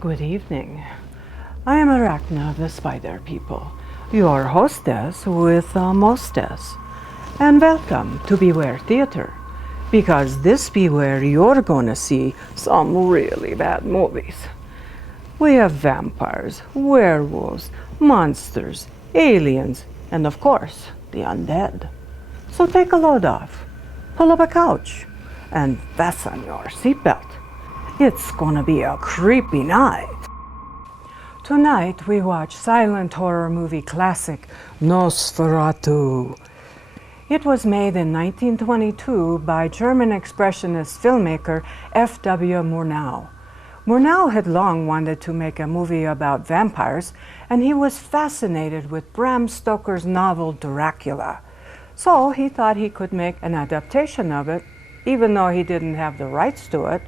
Good evening. I am Arachna, the Spider People, your hostess with the mostess. And welcome to Beware Theater, because this Beware you're gonna see some really bad movies. We have vampires, werewolves, monsters, aliens, and of course, the undead. So take a load off, pull up a couch, and fasten your seatbelt. It's gonna be a creepy night. Tonight we watch silent horror movie classic Nosferatu. It was made in 1922 by German expressionist filmmaker F.W. Murnau. Murnau had long wanted to make a movie about vampires, and he was fascinated with Bram Stoker's novel Dracula. So he thought he could make an adaptation of it, even though he didn't have the rights to it.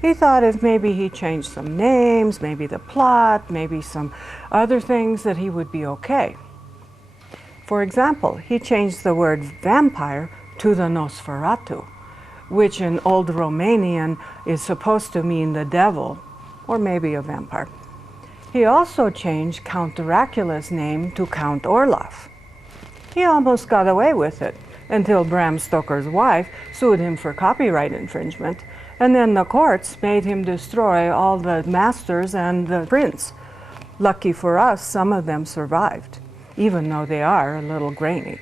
He thought if maybe he changed some names, maybe the plot, maybe some other things, that he would be okay. For example, he changed the word vampire to the Nosferatu, which in Old Romanian is supposed to mean the devil, or maybe a vampire. He also changed Count Dracula's name to Count Orloff. He almost got away with it until Bram Stoker's wife sued him for copyright infringement, and then the courts made him destroy all the masters and the prints. Lucky for us, some of them survived, even though they are a little grainy.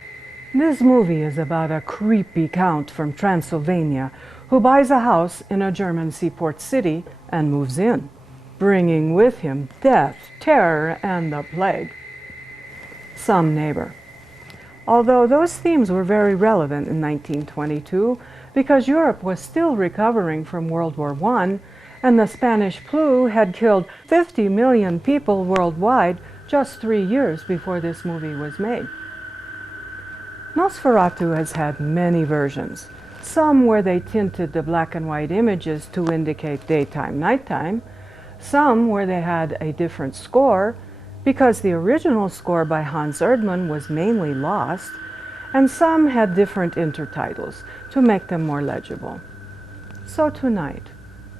This movie is about a creepy count from Transylvania who buys a house in a German seaport city and moves in, bringing with him death, terror, and the plague. Some neighbor. Although those themes were very relevant in 1922 because Europe was still recovering from World War I, and the Spanish flu had killed 50 million people worldwide just 3 years before this movie was made. Nosferatu has had many versions, some where they tinted the black and white images to indicate daytime, nighttime, some where they had a different score, because the original score by Hans Erdmann was mainly lost, and some had different intertitles to make them more legible. So tonight,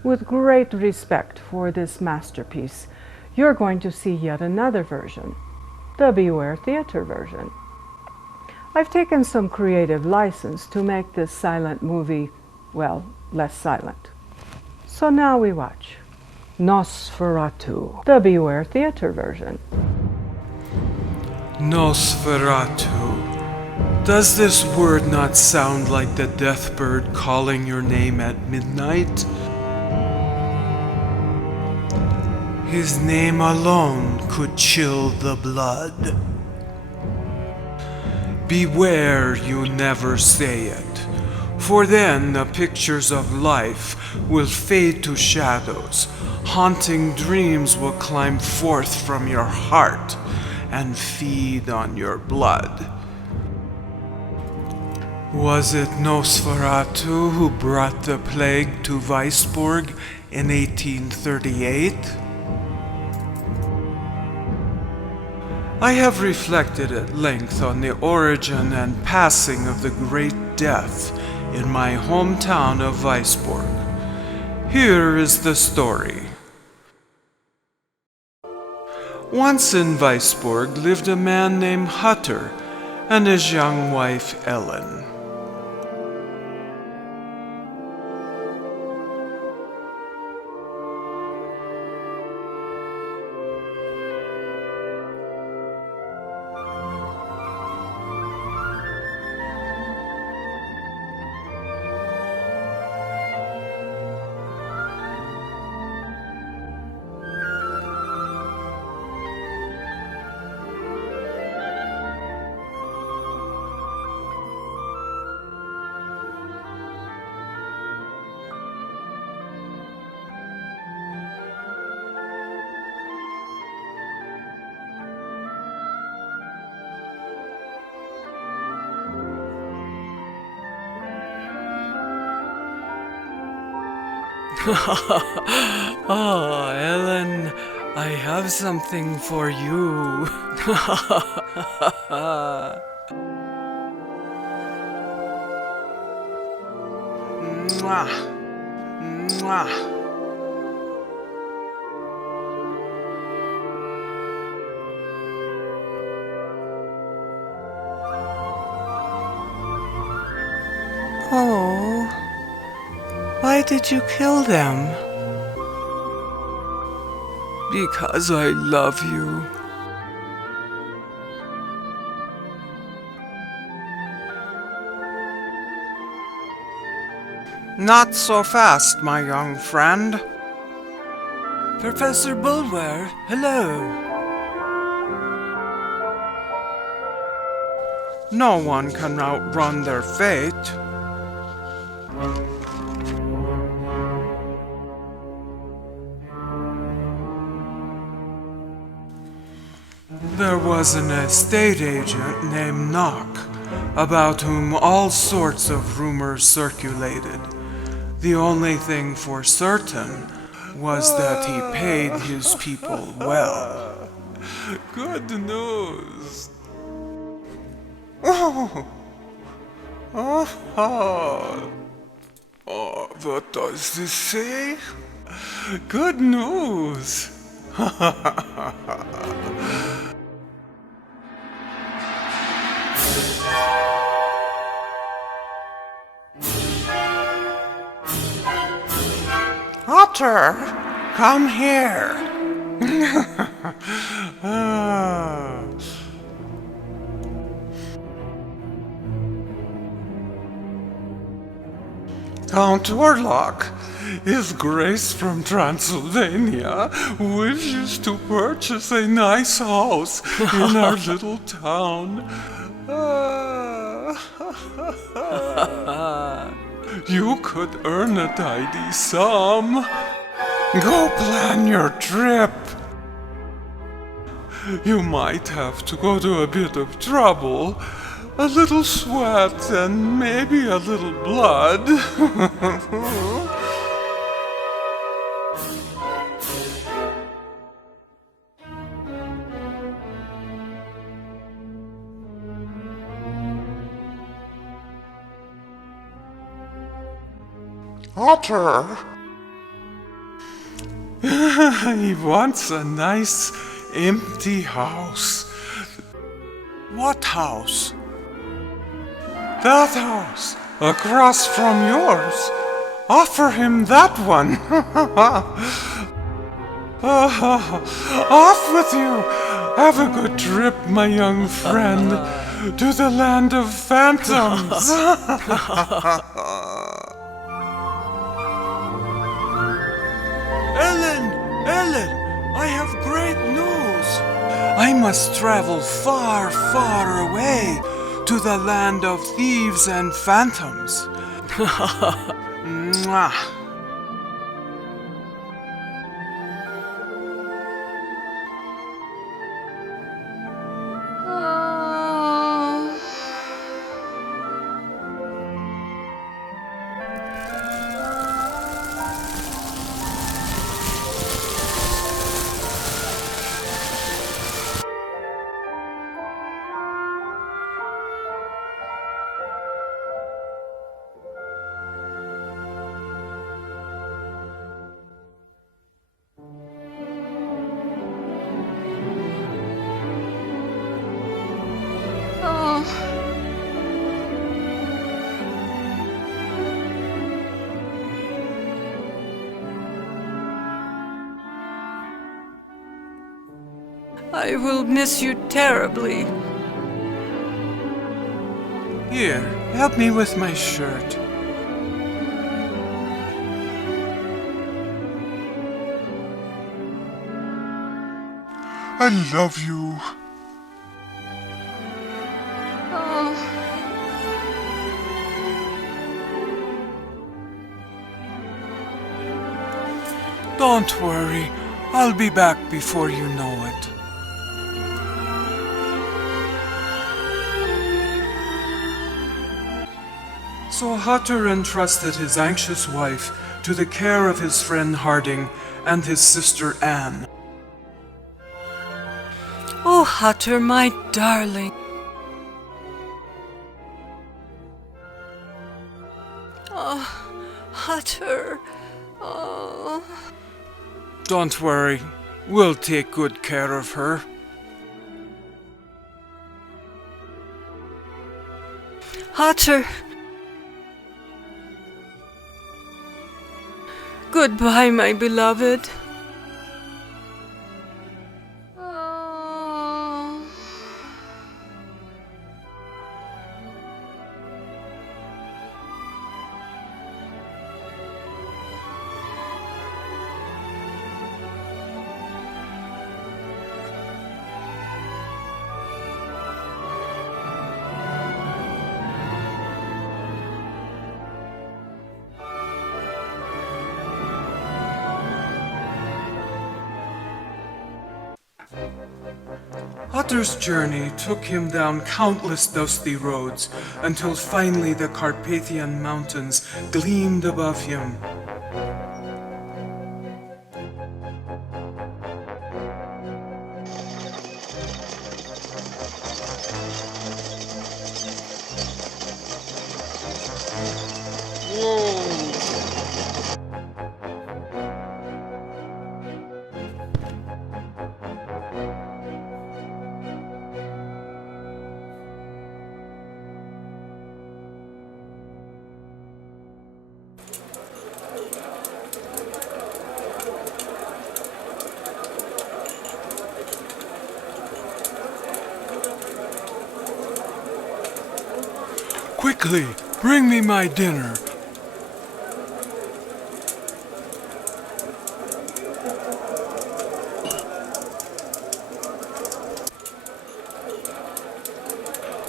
with great respect for this masterpiece, you're going to see yet another version, the Beware Theater version. I've taken some creative license to make this silent movie, well, less silent. So now we watch Nosferatu, the Beware Theater version. Nosferatu. Does this word not sound like the death bird calling your name at midnight? His name alone could chill the blood. Beware you never say it, for then the pictures of life will fade to shadows. Haunting dreams will climb forth from your heart and feed on your blood. Was it Nosferatu who brought the plague to Weisburg in 1838? I have reflected at length on the origin and passing of the Great Death in my hometown of Weisburg. Here is the story. Once in Weisburg lived a man named Hutter and his young wife Ellen. Oh, Ellen, I have something for you. Mwah. Mwah. Oh, why did you kill them? Because I love you. Not so fast, my young friend. Professor Bulwer, hello. No one can outrun their fate. There was an estate agent named Knock, about whom all sorts of rumors circulated. The only thing for certain was that he paid his people well. Good news. Oh, what does this say? Good news. Otter, come here. Count Orlok, His Grace from Transylvania wishes to purchase a nice house in our little town. You could earn a tidy sum. Go plan your trip. You might have to go to a bit of trouble, a little sweat, and maybe a little blood. Otter! He wants a nice, empty house. What house? That house, across from yours. Offer him that one. Off with you. Have a good trip, my young friend, to the land of phantoms. Ellen, I have great news. I must travel far, far away to the land of thieves and phantoms. Mwah. I will miss you terribly. Here, help me with my shirt. I love you. Don't worry, I'll be back before you know it. So Hutter entrusted his anxious wife to the care of his friend Harding and his sister Anne. Oh, Hutter, my darling. Oh, Hutter. Oh. Don't worry, we'll take good care of her. Hutter. Goodbye, my beloved. Otter's journey took him down countless dusty roads until finally the Carpathian Mountains gleamed above him. Quickly, bring me my dinner.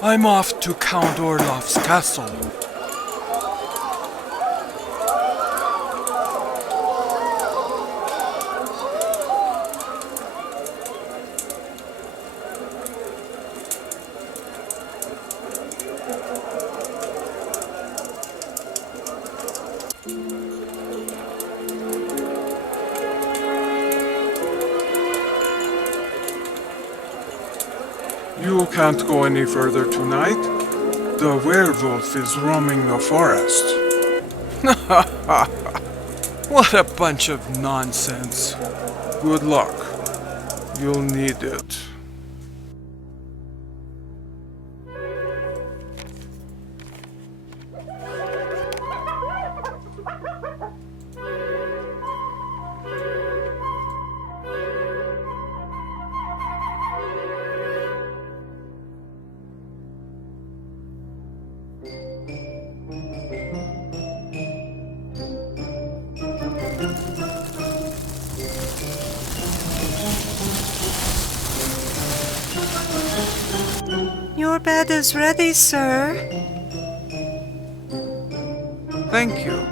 I'm off to Count Orloff's castle. You can't go any further tonight. The werewolf is roaming the forest. What a bunch of nonsense. Good luck. You'll need it. Your bed is ready, sir. Thank you.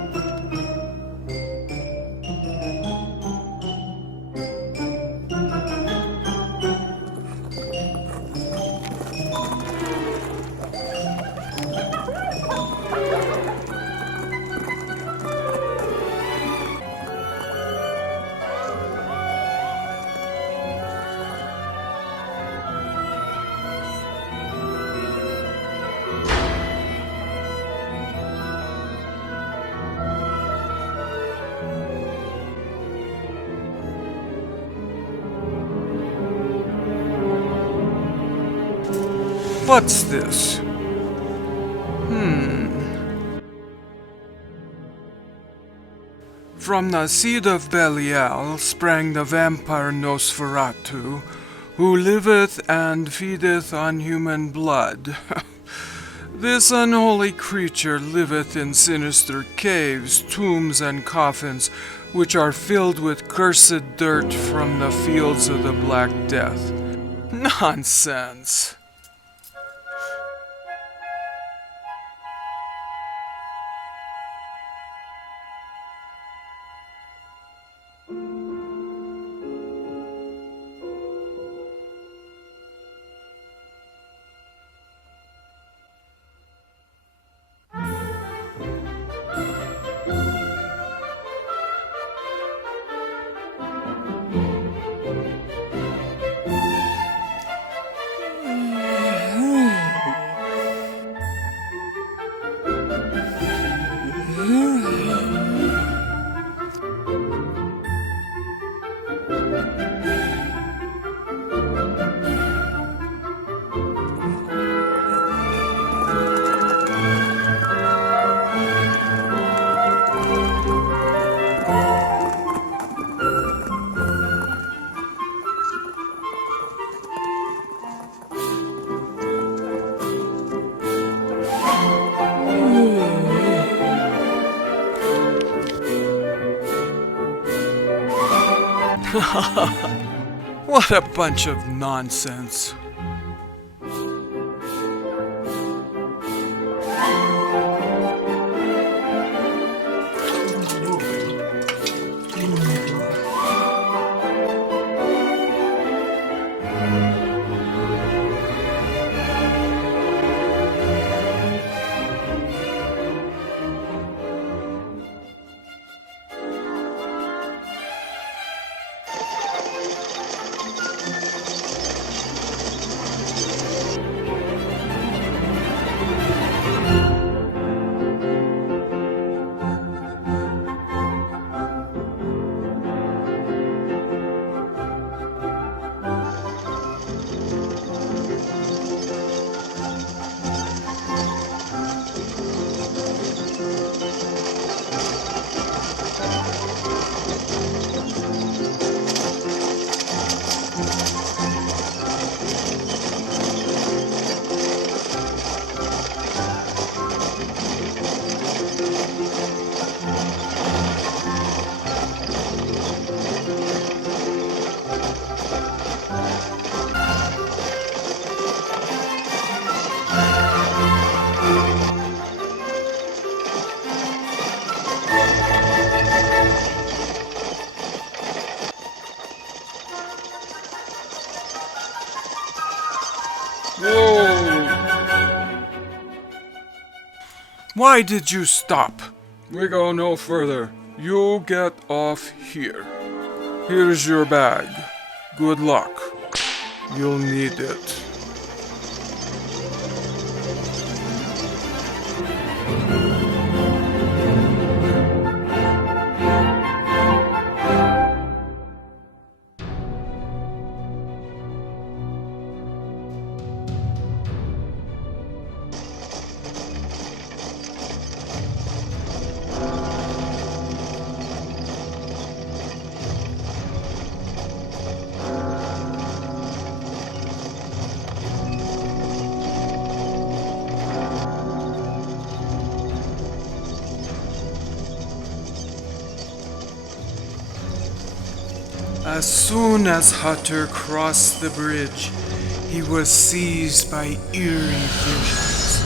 What's this? From the seed of Belial sprang the vampire Nosferatu, who liveth and feedeth on human blood. This unholy creature liveth in sinister caves, tombs, and coffins, which are filled with cursed dirt from the fields of the Black Death. Nonsense! What a bunch of nonsense. Whoa! Why did you stop? We go no further. You get off here. Here's your bag. Good luck. You'll need it. As soon as Hutter crossed the bridge, he was seized by eerie visions.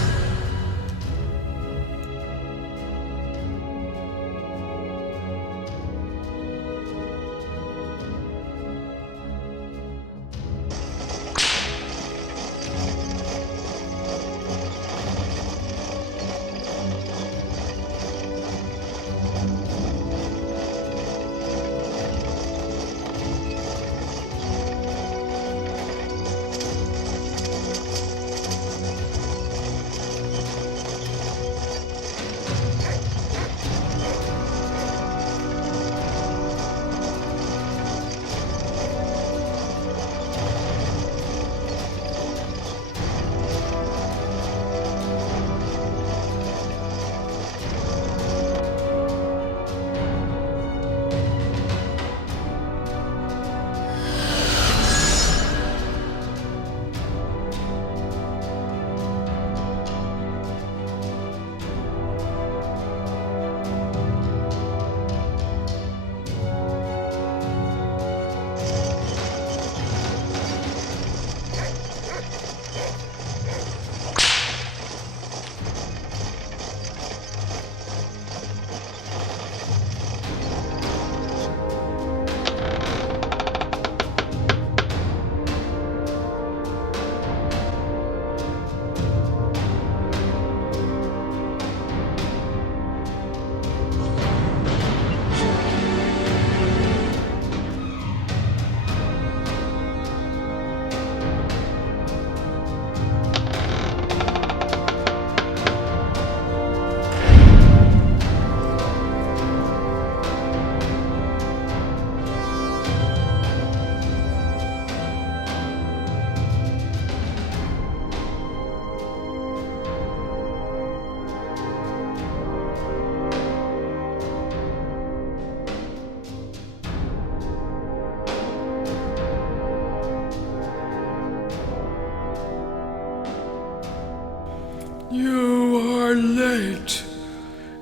You are late.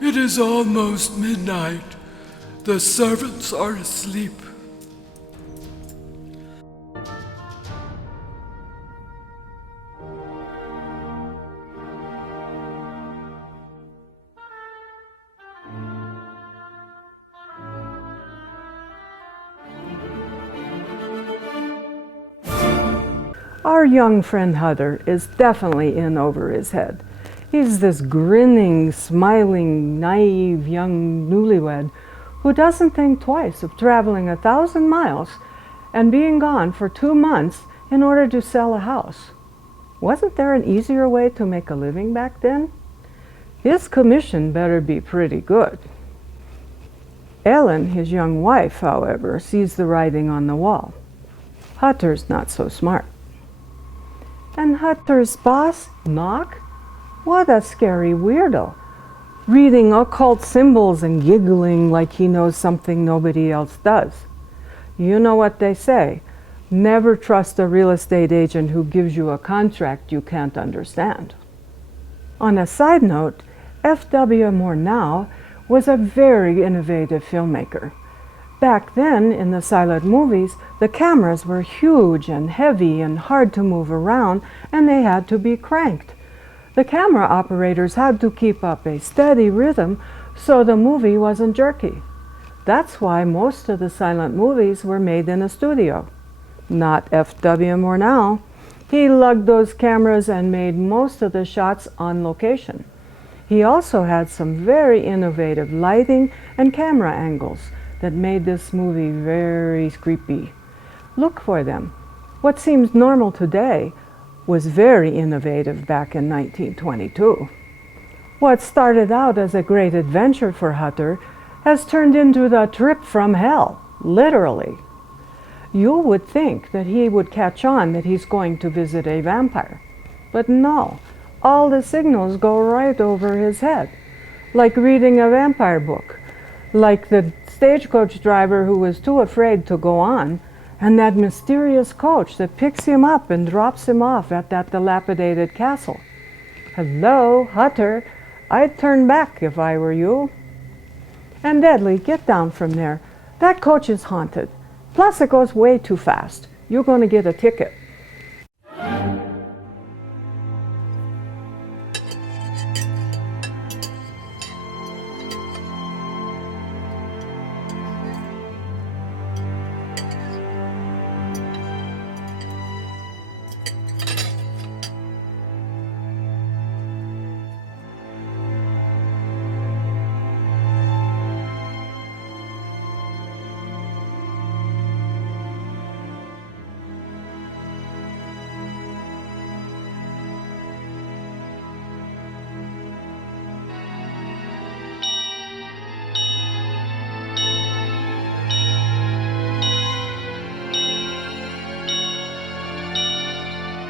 It is almost midnight. The servants are asleep. Our young friend Hutter is definitely in over his head. He's this grinning, smiling, naive young newlywed who doesn't think twice of traveling 1,000 miles and being gone for 2 months in order to sell a house. Wasn't there an easier way to make a living back then? His commission better be pretty good. Ellen, his young wife, however, sees the writing on the wall. Hutter's not so smart. And Hutter's boss, Knock? What a scary weirdo, reading occult symbols and giggling like he knows something nobody else does. You know what they say, never trust a real estate agent who gives you a contract you can't understand. On a side note, F.W. Murnau was a very innovative filmmaker. Back then, in the silent movies, the cameras were huge and heavy and hard to move around, and they had to be cranked. The camera operators had to keep up a steady rhythm so the movie wasn't jerky. That's why most of the silent movies were made in a studio. Not F.W. Murnau. He lugged those cameras and made most of the shots on location. He also had some very innovative lighting and camera angles that made this movie very creepy. Look for them. What seems normal today was very innovative back in 1922. What started out as a great adventure for Hutter has turned into the trip from hell, literally. You would think that he would catch on that he's going to visit a vampire. But no, all the signals go right over his head, like reading a vampire book, like the stagecoach driver who was too afraid to go on, and that mysterious coach that picks him up and drops him off at that dilapidated castle. Hello, Hutter, I'd turn back if I were you. And Deadly, get down from there. That coach is haunted. Plus it goes way too fast. You're going to get a ticket.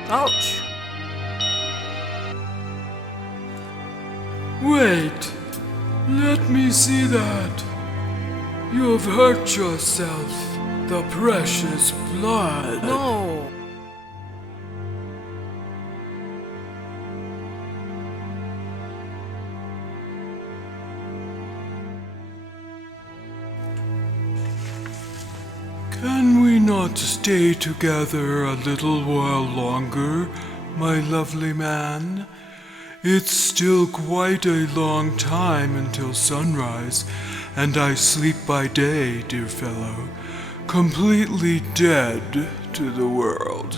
Ouch! Wait, let me see that. You've hurt yourself. The precious blood. No! Can we not stay together a little while longer, my lovely man? It's still quite a long time until sunrise, and I sleep by day, dear fellow, completely dead to the world.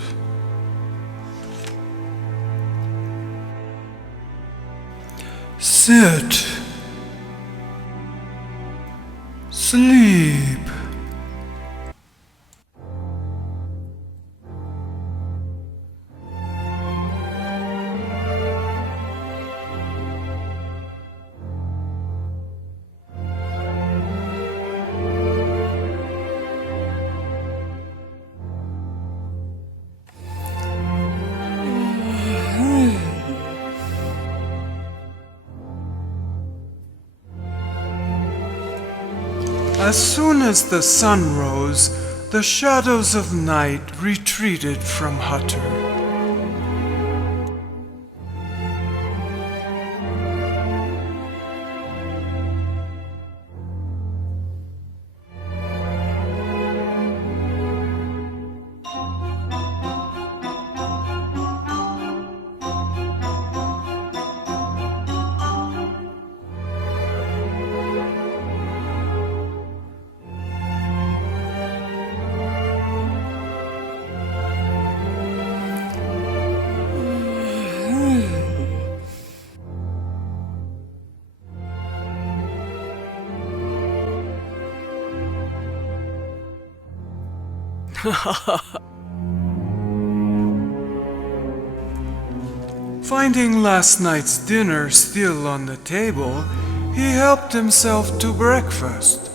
Sit. Sleep. As soon as the sun rose, the shadows of night retreated from Hutter. Finding last night's dinner still on the table, he helped himself to breakfast.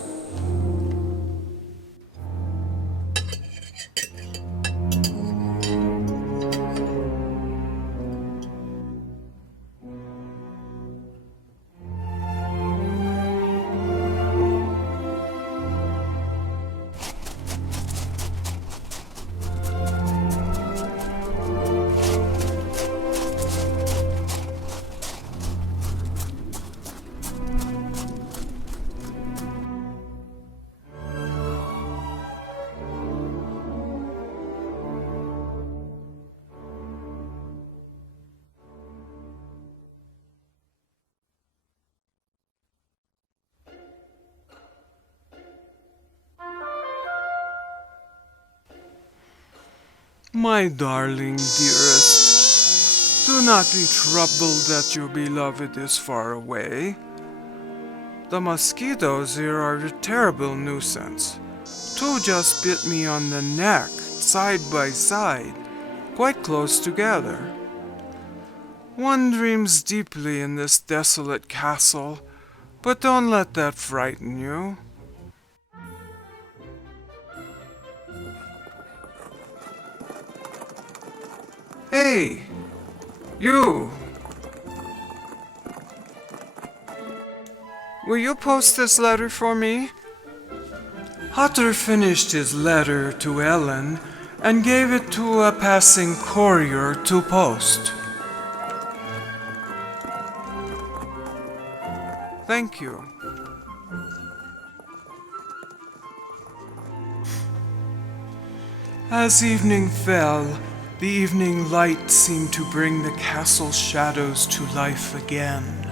My darling dearest, do not be troubled that your beloved is far away. The mosquitoes here are a terrible nuisance. Two just bit me on the neck, side by side, quite close together. One dreams deeply in this desolate castle, but don't let that frighten you. Hey, you! Will you post this letter for me? Hutter finished his letter to Ellen and gave it to a passing courier to post. Thank you. As evening fell, the evening light seemed to bring the castle's shadows to life again.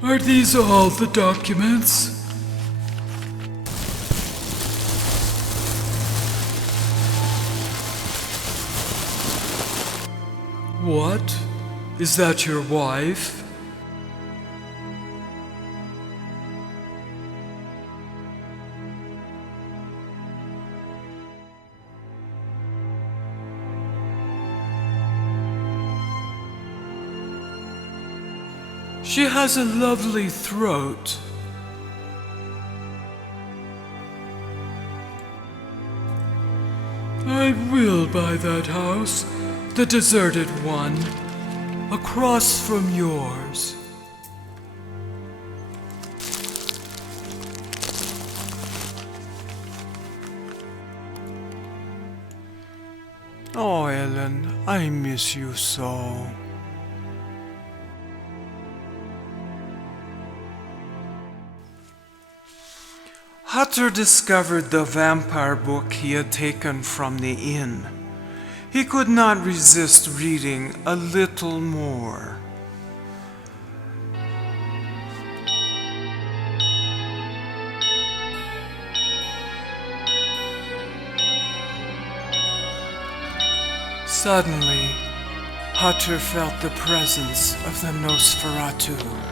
Are these all the documents? What? Is that your wife? She has a lovely throat. I will buy that house, the deserted one, across from yours. Oh, Ellen, I miss you so. Hutter discovered the vampire book he had taken from the inn. He could not resist reading a little more. Suddenly, Hutter felt the presence of the Nosferatu.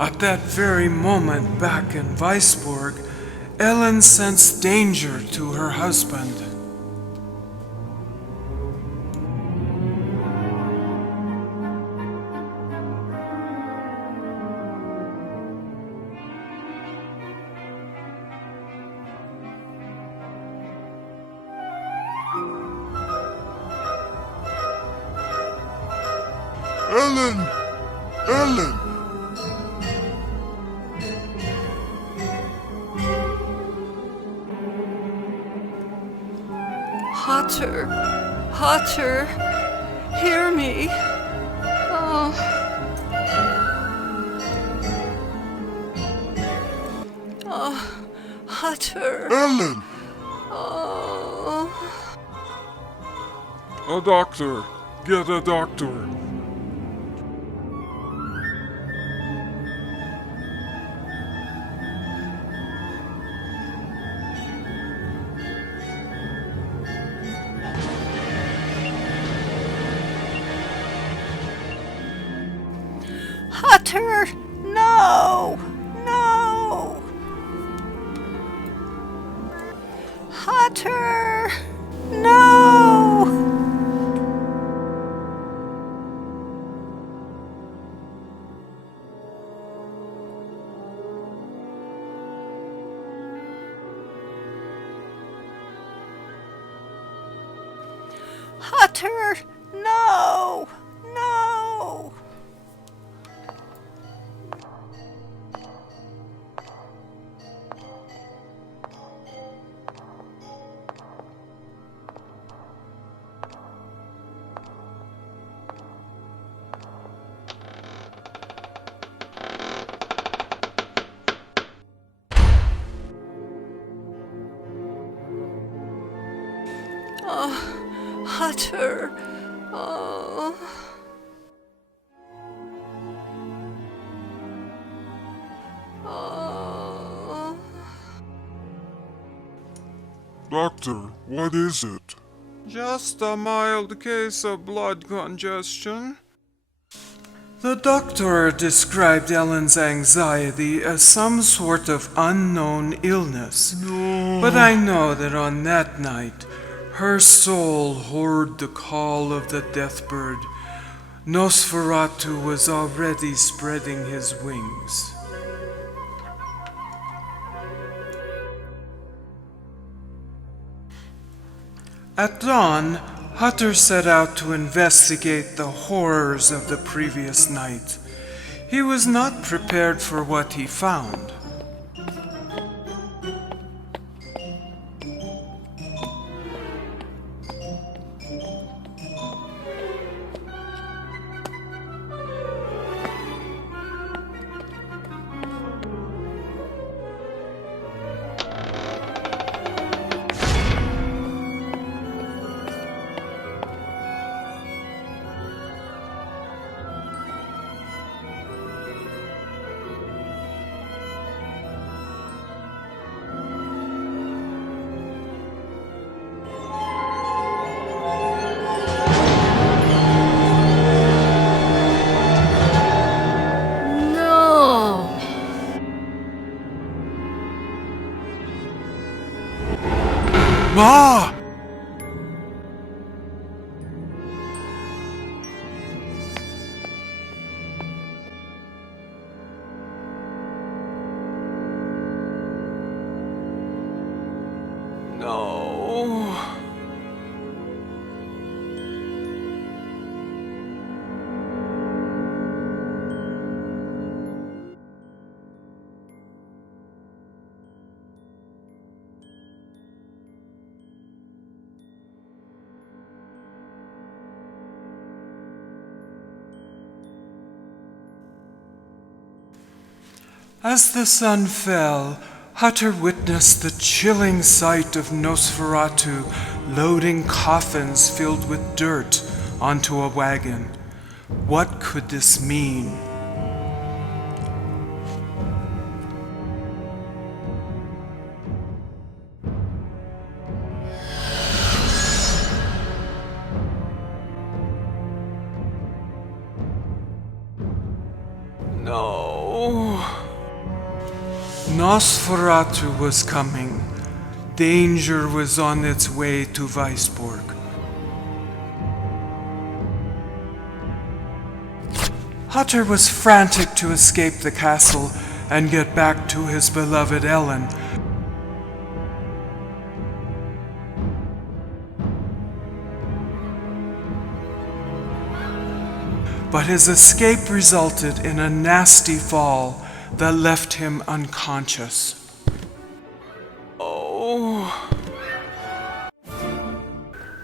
At that very moment back in Weisburg, Ellen sensed danger to her husband. Ellen! Ellen! Hutter, Hutter, hear me. Oh. Oh, Hutter. Ellen! Oh. A doctor! Get a doctor! Hutter, no, no. Hutter, no. Hutter, no, no. Oh, Hutter. Oh. Oh. Doctor, what is it? Just a mild case of blood congestion. The doctor described Ellen's anxiety as some sort of unknown illness. No. But I know that on that night, her soul heard the call of the deathbird. Nosferatu was already spreading his wings. At dawn, Hutter set out to investigate the horrors of the previous night. He was not prepared for what he found. No. Ma! No. As the sun fell, Hutter witnessed the chilling sight of Nosferatu loading coffins filled with dirt onto a wagon. What could this mean? No. Nosferatu was coming. Danger was on its way to Weisburg. Hutter was frantic to escape the castle and get back to his beloved Ellen. but his escape resulted in a nasty fall that left him unconscious. Oh.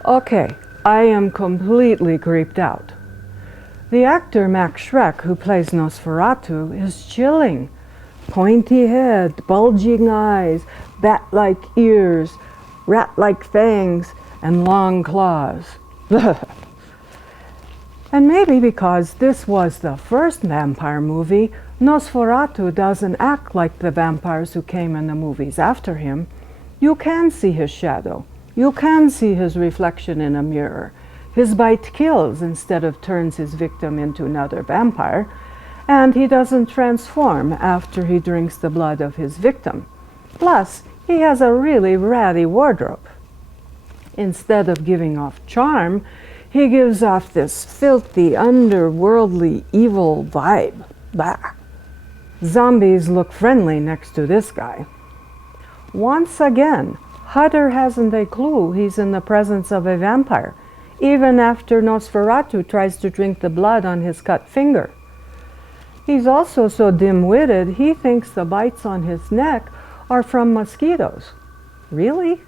Okay, I am completely creeped out. The actor Max Schreck, who plays Nosferatu, is chilling. Pointy head, bulging eyes, bat-like ears, rat-like fangs, and long claws. And maybe because this was the first vampire movie, Nosferatu doesn't act like the vampires who came in the movies after him. You can see his shadow. You can see his reflection in a mirror. His bite kills instead of turns his victim into another vampire. And he doesn't transform after he drinks the blood of his victim. Plus, he has a really ratty wardrobe. Instead of giving off charm, he gives off this filthy, underworldly, evil vibe. Bah. Zombies look friendly next to this guy. Once again, Hutter hasn't a clue he's in the presence of a vampire, even after Nosferatu tries to drink the blood on his cut finger. He's also so dim-witted, he thinks the bites on his neck are from mosquitoes. Really?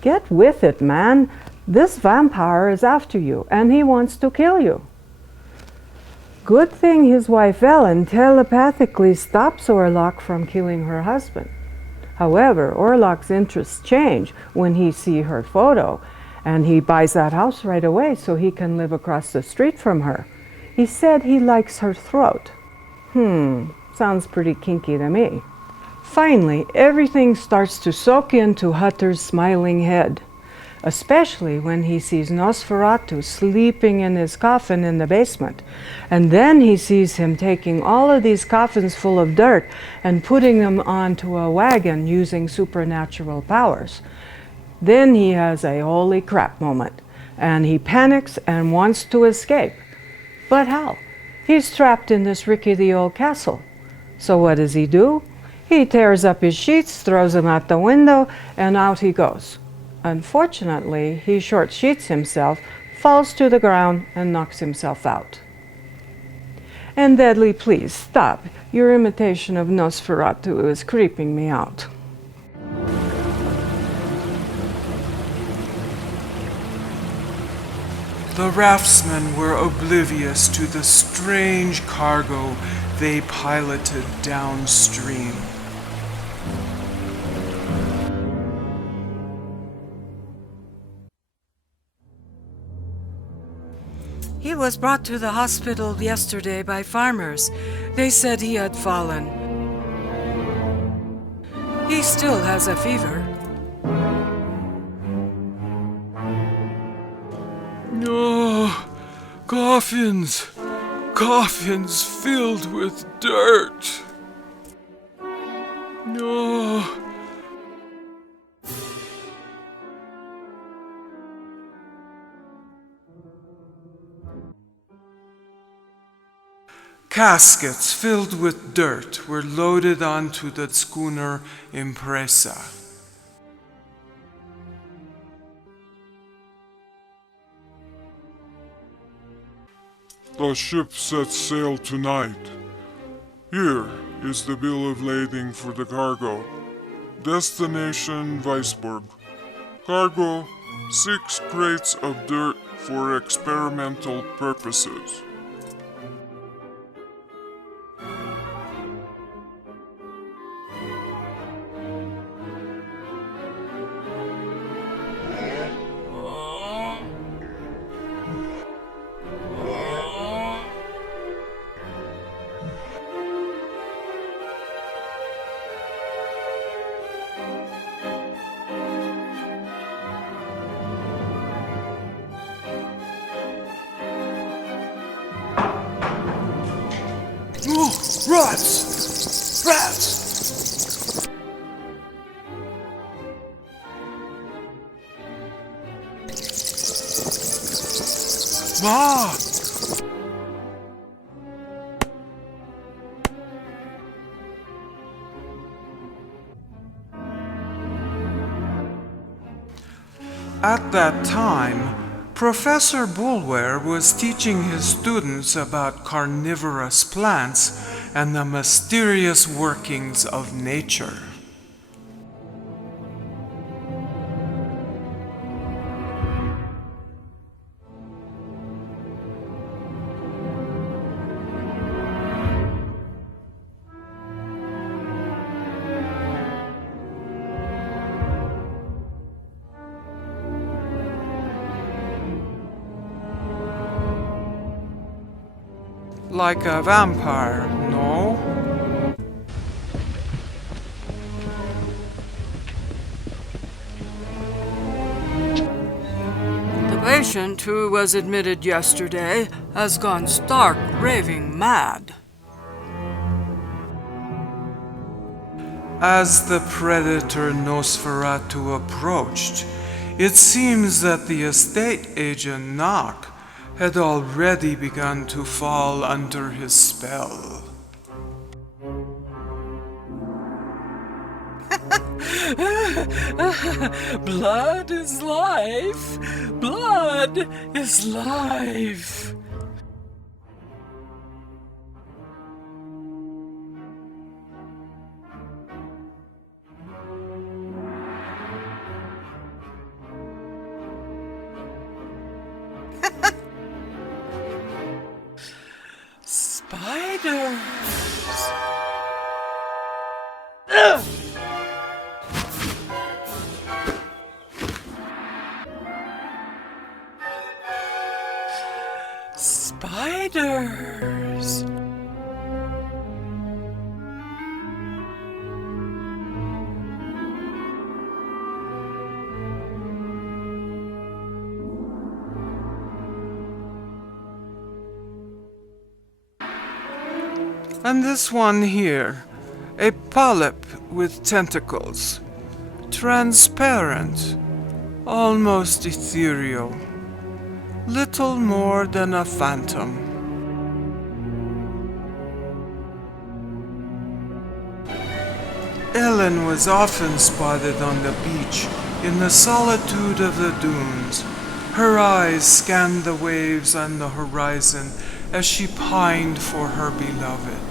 Get with it, man. This vampire is after you, and he wants to kill you. Good thing his wife Ellen telepathically stops Orlok from killing her husband. However, Orlok's interests change when he sees her photo, and he buys that house right away so he can live across the street from her. He said he likes her throat. Sounds pretty kinky to me. Finally, everything starts to soak into Hutter's smiling head, especially when he sees Nosferatu sleeping in his coffin in the basement. And then he sees him taking all of these coffins full of dirt and putting them onto a wagon using supernatural powers. Then he has a holy crap moment, and he panics and wants to escape. But how? He's trapped in this rickety old castle. So what does he do? He tears up his sheets, throws them out the window, and out he goes. Unfortunately, he short sheets himself, falls to the ground, and knocks himself out. And Deadly, please stop. Your imitation of Nosferatu is creeping me out. The raftsmen were oblivious to the strange cargo they piloted downstream. He was brought to the hospital yesterday by farmers. They said he had fallen. He still has a fever. No, coffins! Coffins filled with dirt! No! Caskets filled with dirt were loaded onto the schooner Impresa. The ship sets sail tonight. Here is the bill of lading for the cargo. Destination Weisburg. Cargo 6 crates of dirt for experimental purposes. Oh, rats! Rats! Ah! At that time, Professor Bulwer was teaching his students about carnivorous plants and the mysterious workings of nature. Like a vampire, no? The patient who was admitted yesterday has gone stark raving mad. As the predator Nosferatu approached, it seems that the estate agent Knock had already begun to fall under his spell. Blood is life. Blood is life. Spiders. Spiders. And this one here, a polyp with tentacles, transparent, almost ethereal, little more than a phantom. Ellen was often spotted on the beach in the solitude of the dunes. Her eyes scanned the waves on the horizon as she pined for her beloved.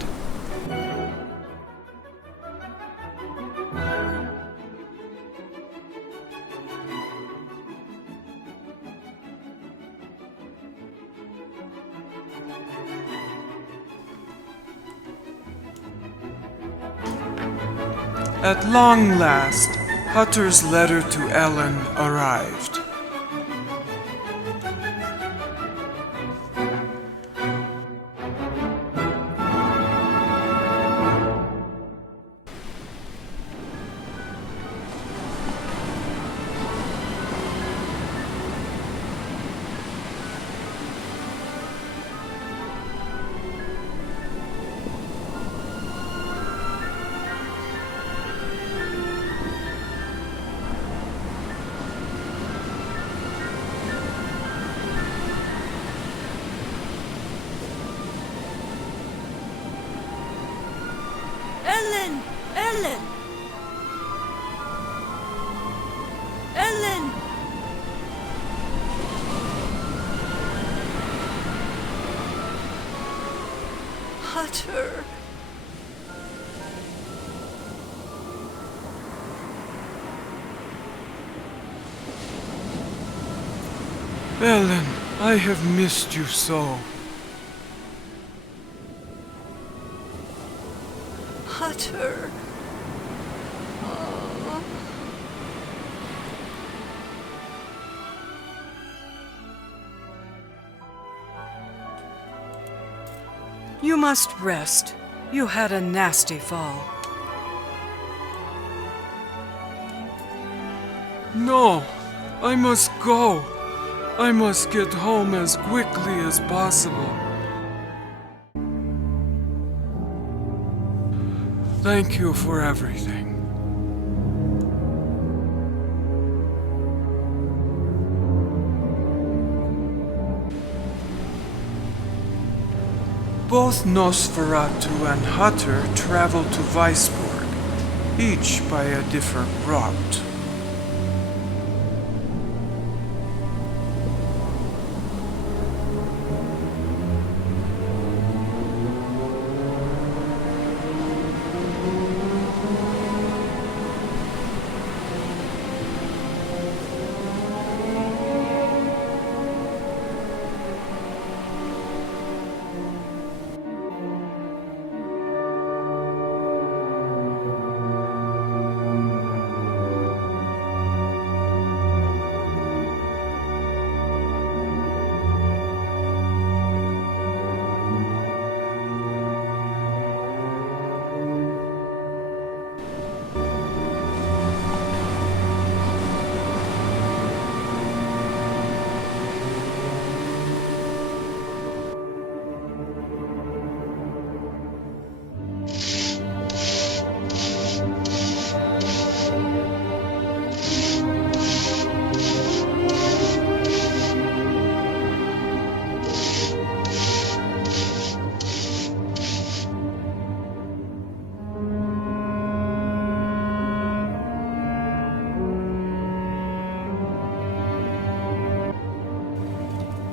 At long last, Hutter's letter to Ellen arrived. Ellen! Ellen! Ellen! Hutter! Ellen, I have missed you so. Hutter! You must rest. You had a nasty fall. No, I must go. I must get home as quickly as possible. Thank you for everything. Both Nosferatu and Hutter traveled to Weisburg, each by a different route.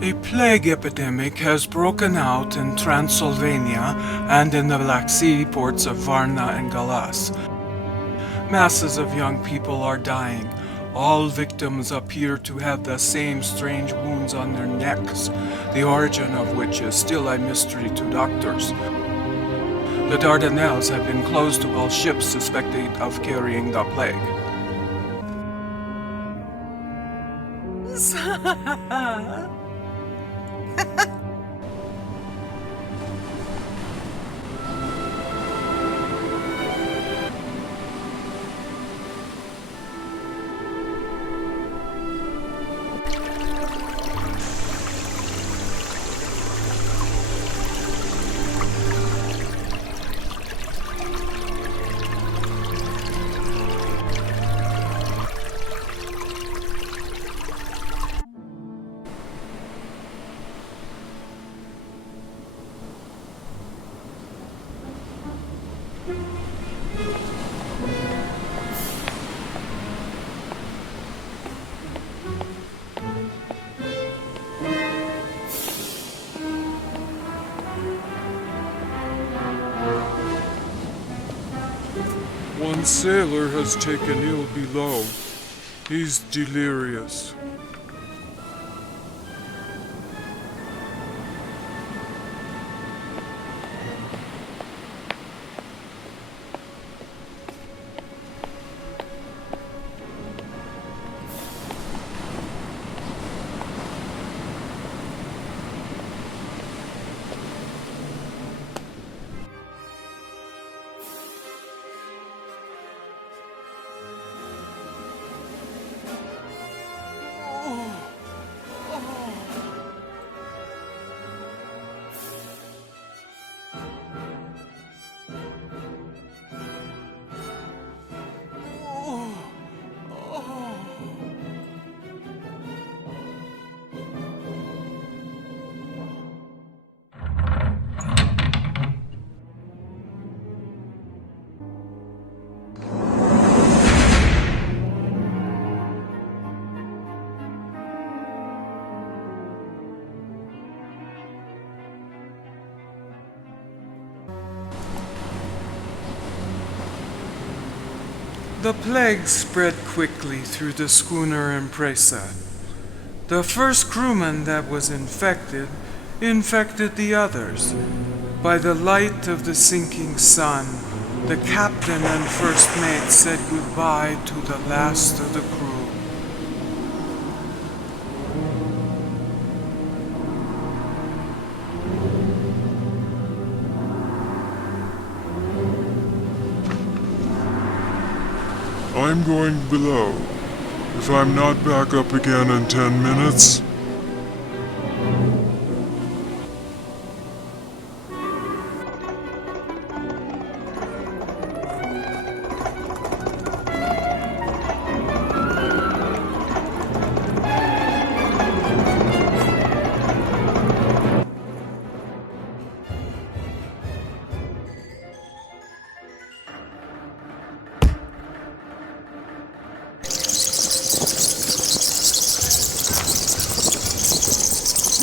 A plague epidemic has broken out in Transylvania and in the Black Sea ports of Varna and Galas. Masses of young people are dying. All victims appear to have the same strange wounds on their necks, the origin of which is still a mystery to doctors. The Dardanelles have been closed to all ships suspected of carrying the plague. One sailor has taken ill below. He's delirious. The plague spread quickly through the schooner Impresa. The first crewman that was infected the others. By the light of the sinking sun, the captain and first mate said goodbye to the last of the crew. I'm going below. If I'm not back up again in 10 minutes,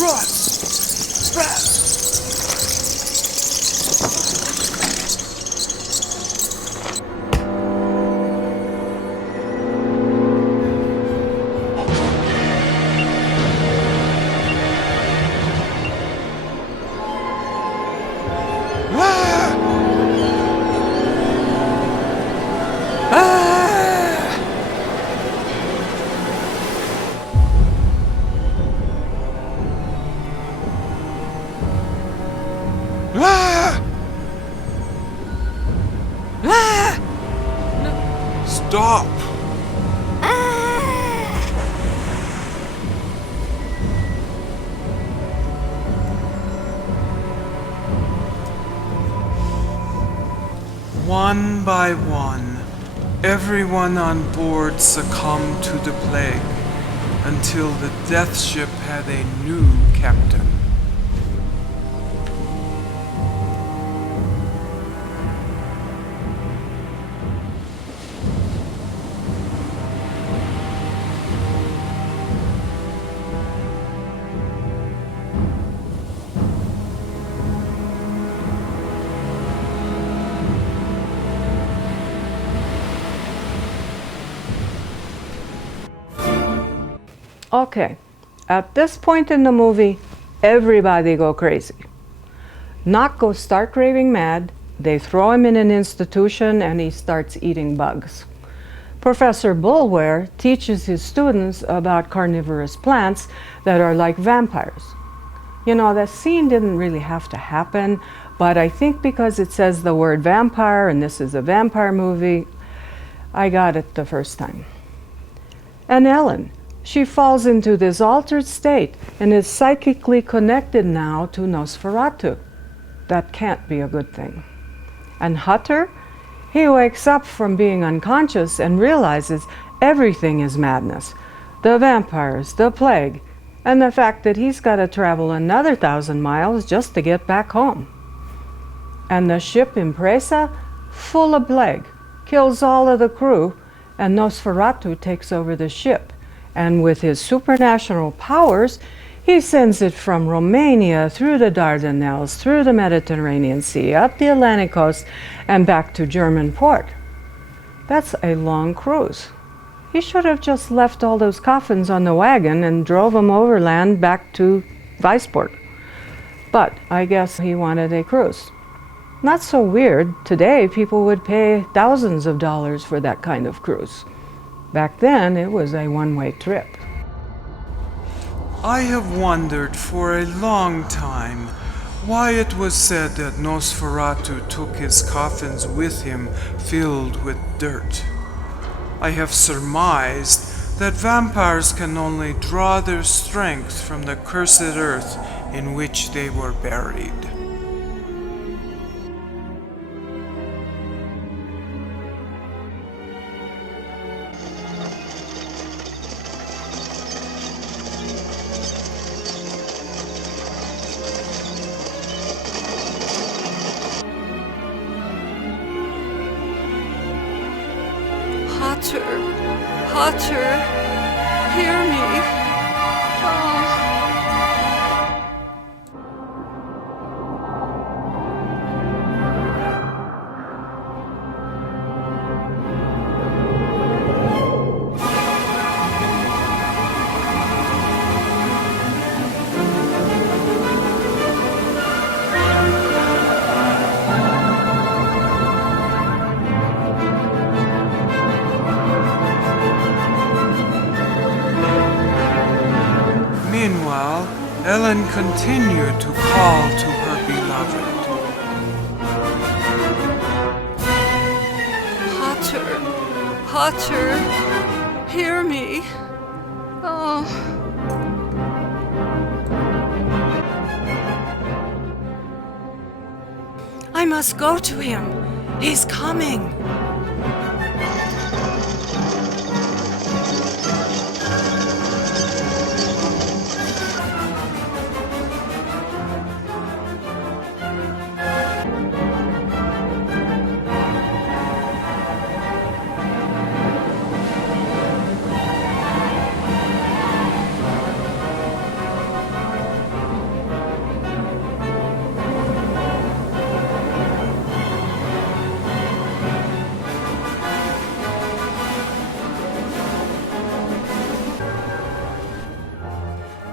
Rats! Rats! Stop! One by one, everyone on board succumbed to the plague until the death ship had a new captain. Okay, at this point in the movie, everybody go crazy. Knock goes stark raving mad, they throw him in an institution and he starts eating bugs. Professor Bulwer teaches his students about carnivorous plants that are like vampires. You know, that scene didn't really have to happen, but I think because it says the word vampire and this is a vampire movie, I got it the first time. And Ellen, she falls into this altered state and is psychically connected now to Nosferatu. That can't be a good thing. And Hutter, he wakes up from being unconscious and realizes everything is madness. The vampires, the plague, and the fact that he's got to travel another 1,000 miles just to get back home. And the ship Impresa, full of plague, kills all of the crew, and Nosferatu takes over the ship. And with his supernatural powers, he sends it from Romania through the Dardanelles, through the Mediterranean Sea, up the Atlantic coast, and back to German port. That's a long cruise. He should have just left all those coffins on the wagon and drove them overland back to Weisburg. But I guess he wanted a cruise. Not so weird. Today, people would pay thousands of dollars for that kind of cruise. Back then, it was a one-way trip. I have wondered for a long time why it was said that Nosferatu took his coffins with him filled with dirt. I have surmised that vampires can only draw their strength from the cursed earth in which they were buried. Hutter, hear me. Oh. Meanwhile, Ellen continued to call to her beloved. Hutter, hear me. Oh. I must go to him. He's coming.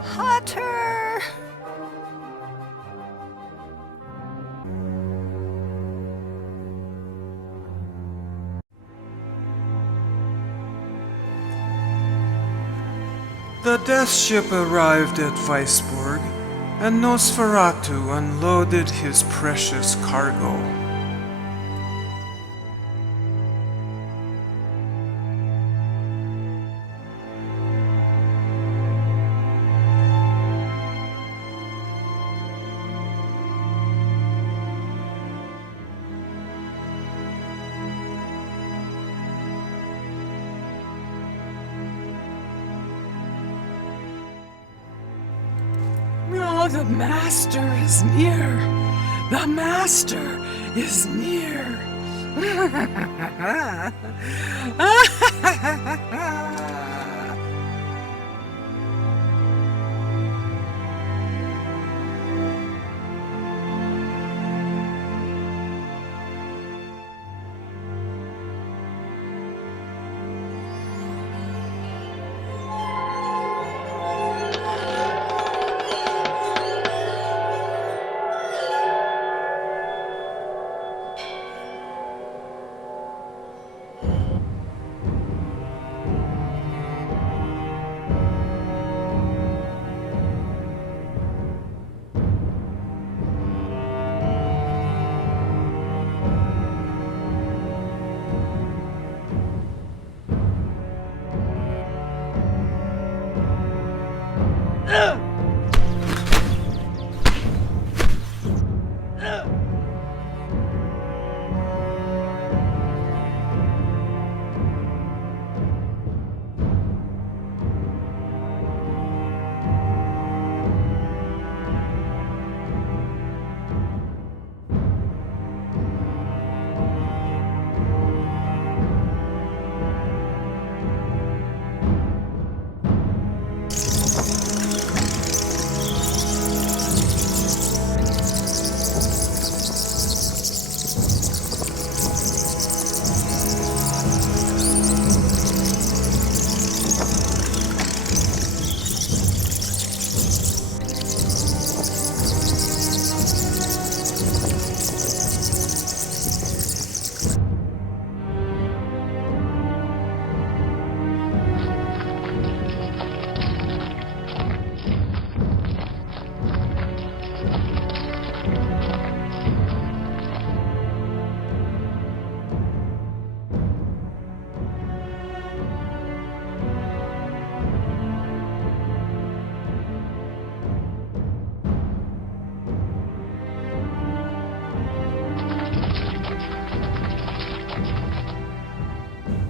Hutter! The death ship arrived at Weisburg, and Nosferatu unloaded his precious cargo. Oh, the Master is near. The Master is near.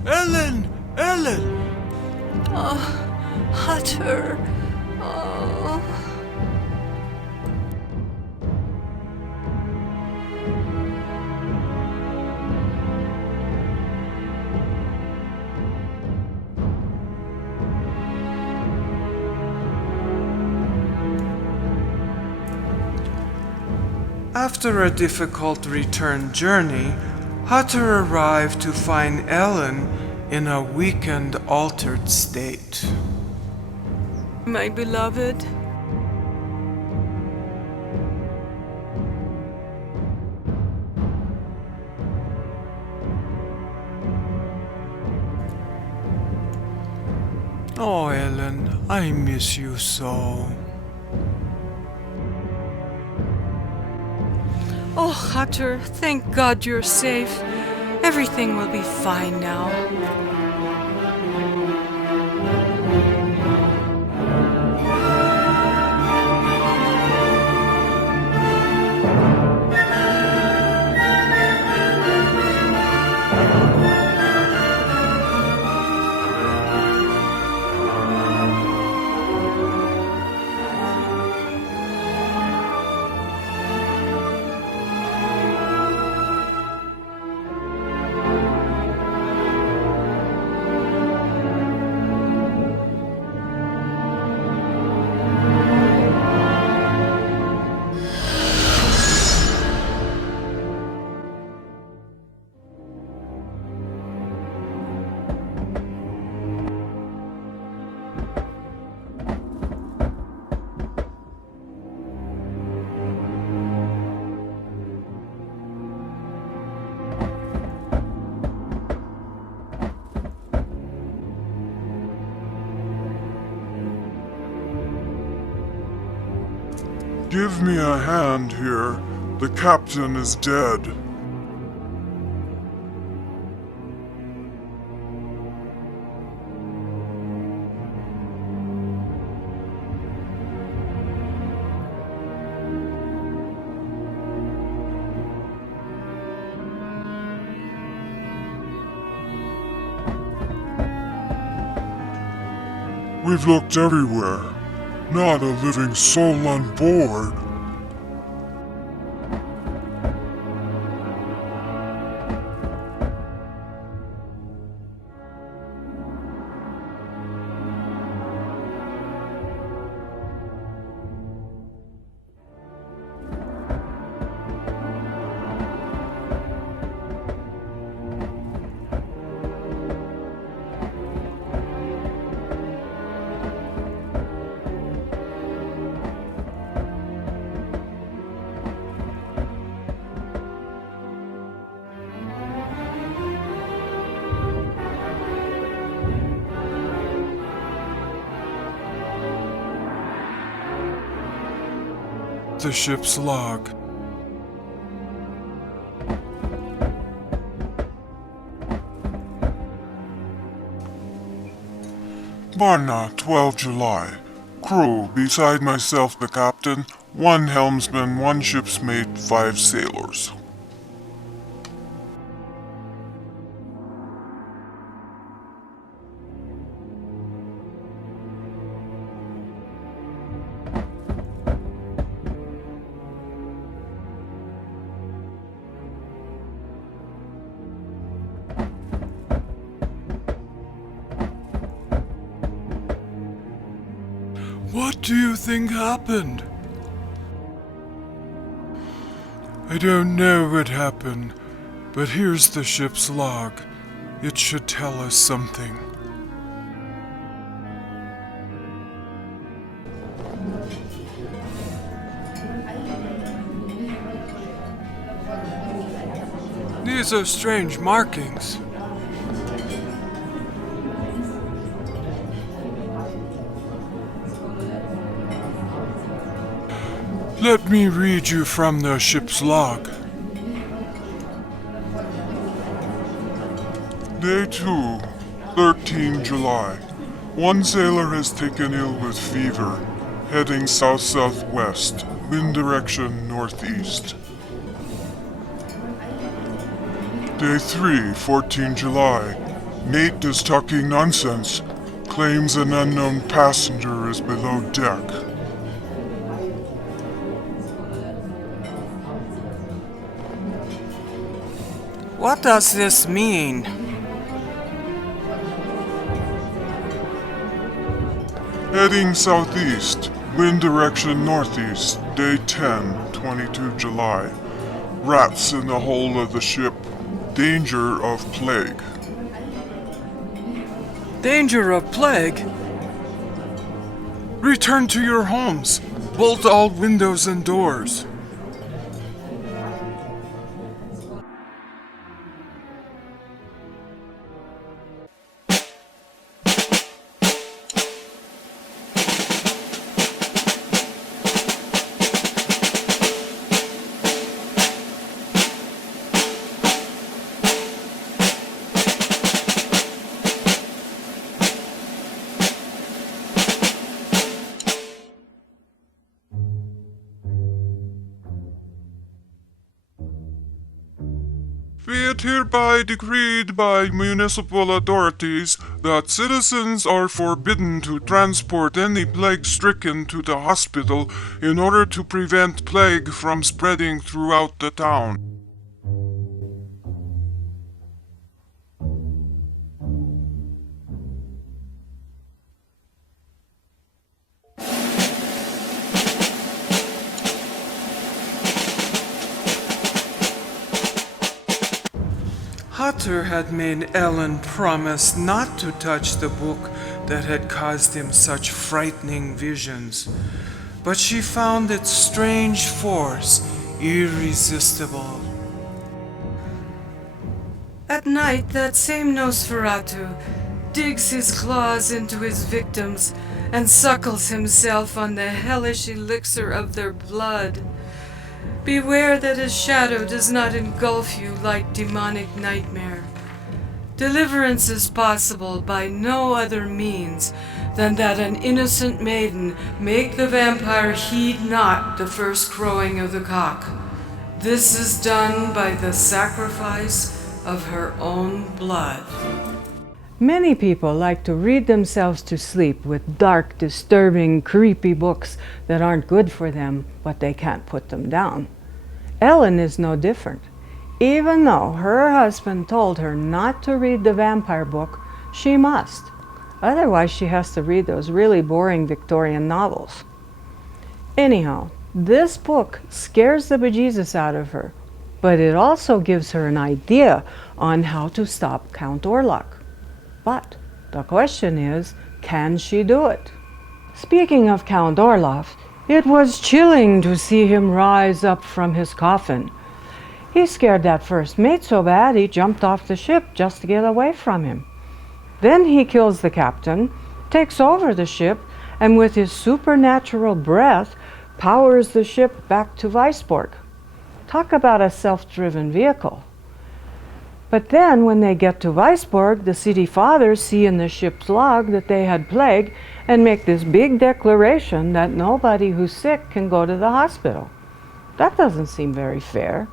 Ellen! Ellen! Hutter. Oh. After a difficult return journey, Hutter arrived to find Ellen in a weakened, altered state. My beloved. Oh, Ellen, I miss you so. Oh, Hutter, thank God you're safe. Everything will be fine now. Give me a hand here. The captain is dead. We've looked everywhere. Not a living soul on board. The ship's log. Varna, 12 July. crew, beside myself the captain, 1 helmsman, 1 ship's mate, 5 sailors. What do you think happened? I don't know what happened, but here's the ship's log. It should tell us something. These are strange markings. Let me read you from the ship's log. Day 2, 13 July. 1 sailor has taken ill with fever, heading south-southwest, wind direction northeast. Day 3, 14 July. Mate is talking nonsense, claims an unknown passenger is below deck. What does this mean? Heading southeast, wind direction northeast, day 10, 22 July. Rats in the hull of the ship, danger of plague. Danger of plague? Return to your homes. Bolt all windows and doors. Be it hereby decreed by municipal authorities that citizens are forbidden to transport any plague-stricken to the hospital in order to prevent plague from spreading throughout the town. Hutter had made Ellen promise not to touch the book that had caused him such frightening visions, but she found its strange force irresistible. At night, that same Nosferatu digs his claws into his victims and suckles himself on the hellish elixir of their blood. Beware that his shadow does not engulf you like demonic nightmare. Deliverance is possible by no other means than that an innocent maiden make the vampire heed not the first crowing of the cock. This is done by the sacrifice of her own blood. Many people like to read themselves to sleep with dark, disturbing, creepy books that aren't good for them, but they can't put them down. Ellen is no different. Even though her husband told her not to read the vampire book, she must. Otherwise, she has to read those really boring Victorian novels. Anyhow, this book scares the bejesus out of her, but it also gives her an idea on how to stop Count Orlok. But the question is, can she do it? Speaking of Count Orlok, it was chilling to see him rise up from his coffin. He scared that first mate so bad he jumped off the ship just to get away from him. Then he kills the captain, takes over the ship, and with his supernatural breath, powers the ship back to Weisborg. Talk about a self-driven vehicle. But then when they get to Weisborg, the city fathers see in the ship's log that they had plague, and make this big declaration that nobody who's sick can go to the hospital. That doesn't seem very fair.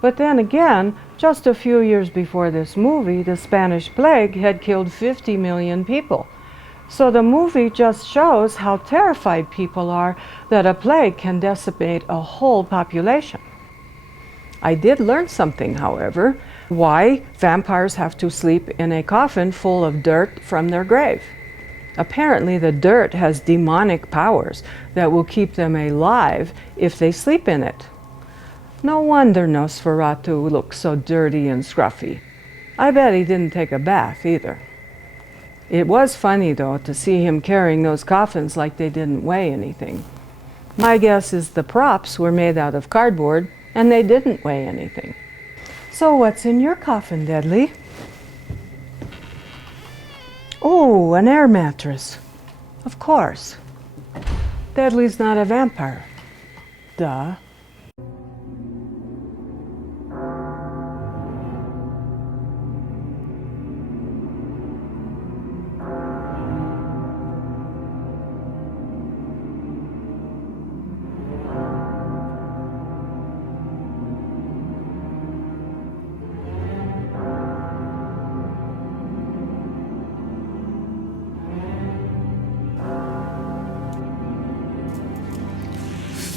But then again, just a few years before this movie, the Spanish plague had killed 50 million people. So the movie just shows how terrified people are that a plague can decimate a whole population. I did learn something, however, why vampires have to sleep in a coffin full of dirt from their grave. Apparently the dirt has demonic powers that will keep them alive if they sleep in it. No wonder Nosferatu looks so dirty and scruffy. I bet he didn't take a bath either. It was funny, though, to see him carrying those coffins like they didn't weigh anything. My guess is the props were made out of cardboard and they didn't weigh anything. So what's in your coffin, Deadly? Oh, an air mattress. Of course. Deadly's not a vampire. Duh.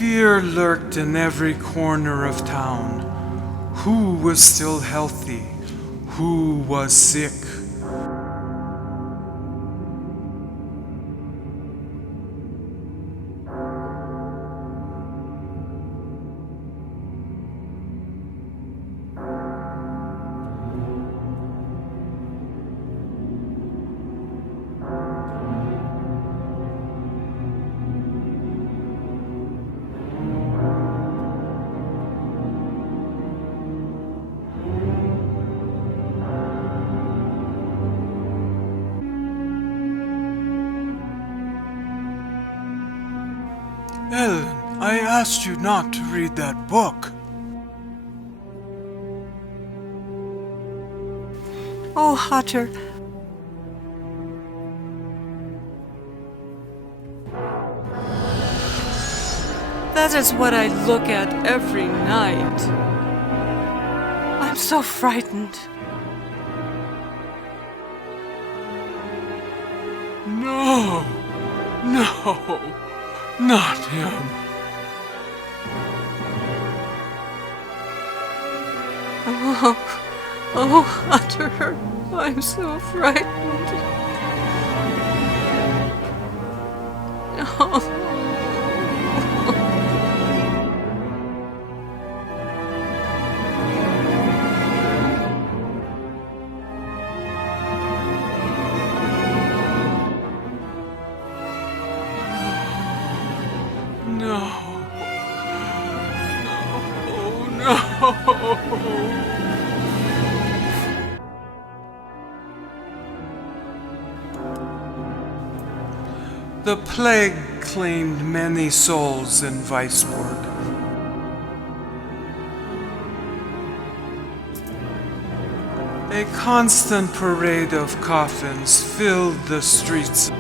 Fear lurked in every corner of town. Who was still healthy? Who was sick? Ellen, I asked you not to read that book. Oh, Hutter. That is what I look at every night. I'm so frightened. No, no, not him. Oh, Hutter, I'm so frightened. Oh. The plague claimed many souls in Weisburg. A constant parade of coffins filled the streets.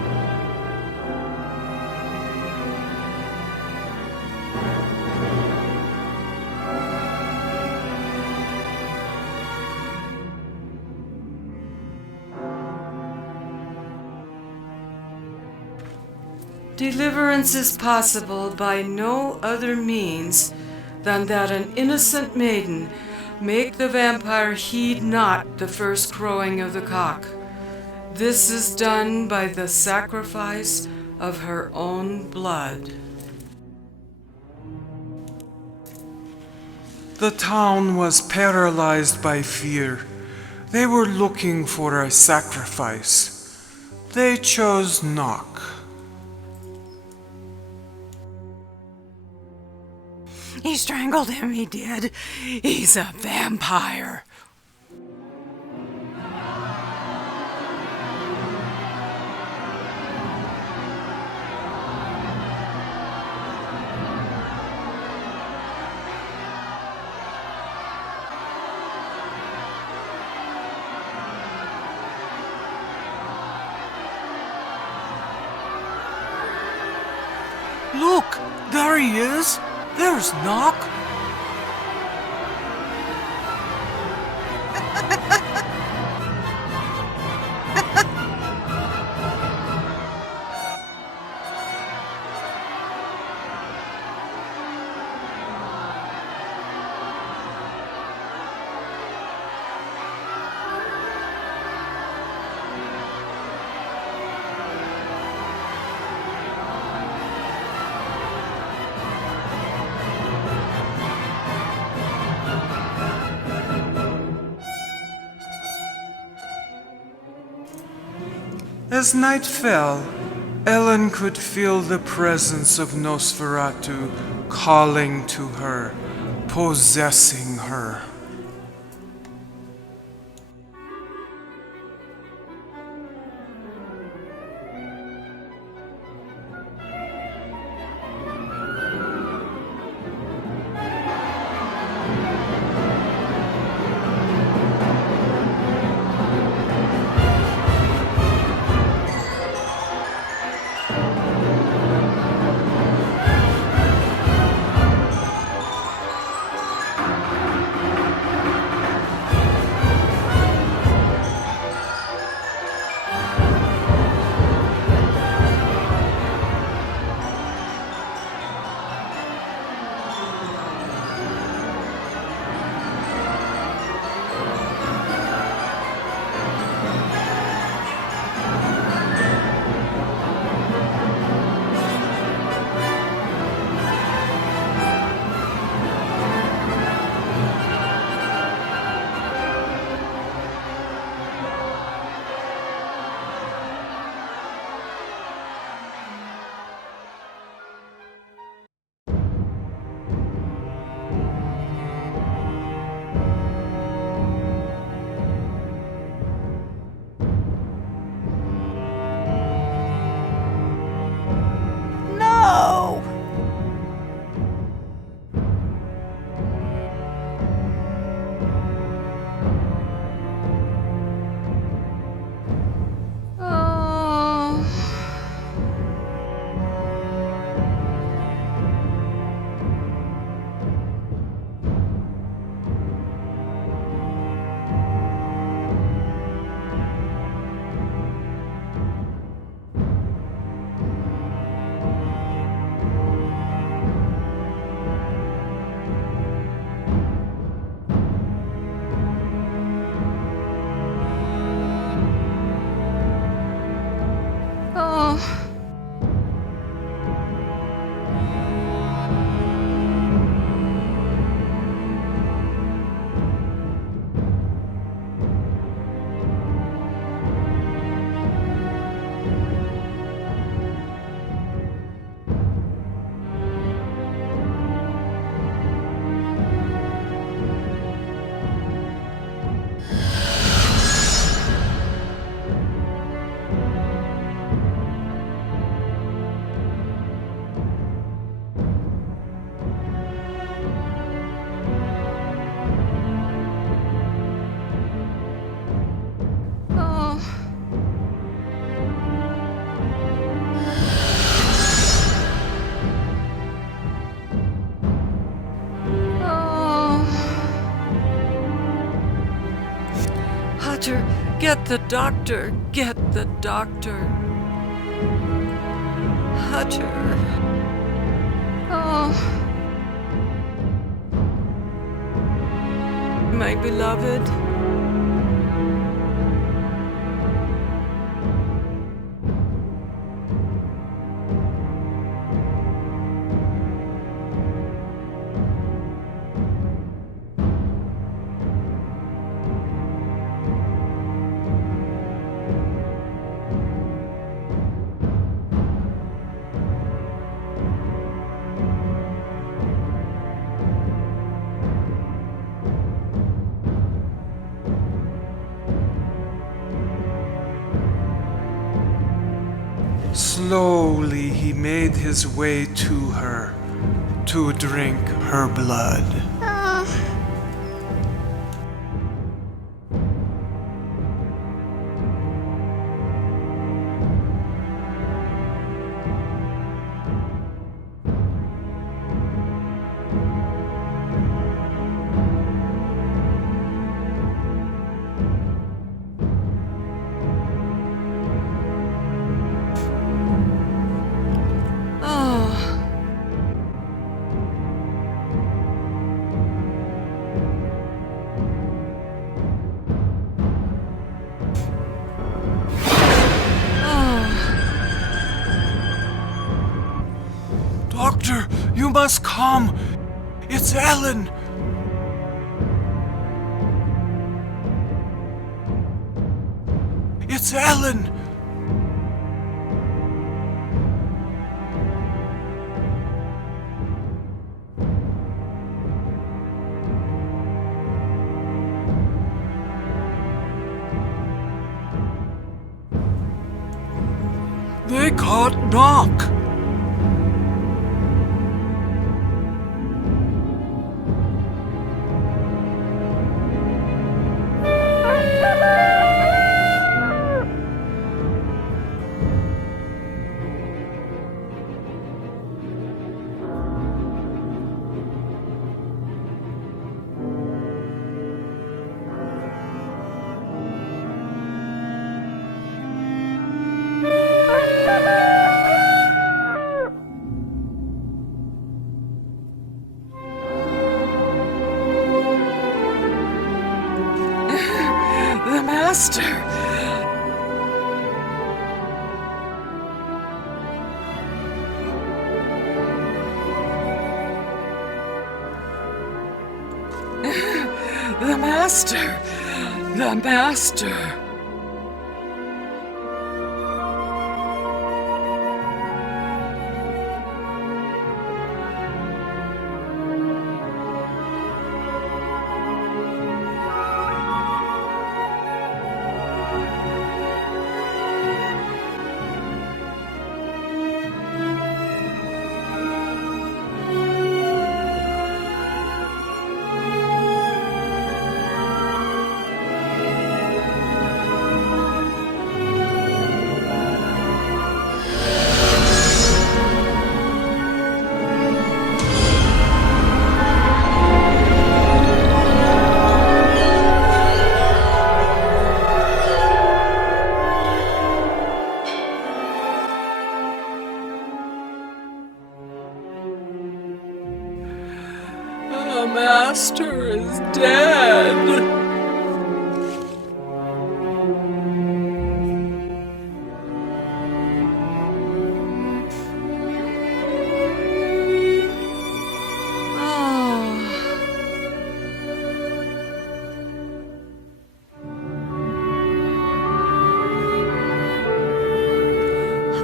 Deliverance is possible by no other means than that an innocent maiden make the vampire heed not the first crowing of the cock. This is done by the sacrifice of her own blood. The town was paralyzed by fear. They were looking for a sacrifice. They chose Knock. He strangled him, he did. He's a vampire. Look, there he is. There's Knock. As night fell, Ellen could feel the presence of Nosferatu calling to her, possessing her. Hunter, get the doctor. Get the doctor. Hunter. Oh. My beloved. Slowly he made his way to her, to drink her blood. Doctor, you must come! It's Ellen! It's Ellen! They can't knock! The master! The master! The master! The master is dead!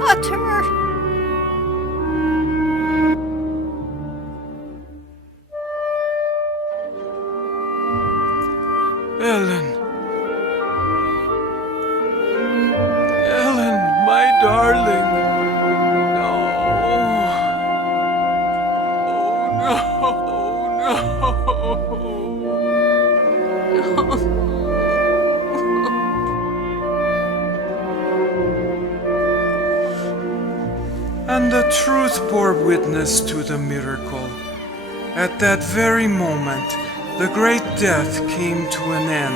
Hutter! Ellen. Ellen, my darling. No. Oh, no. And the truth bore witness to the miracle. At that very moment, the great death came to an end,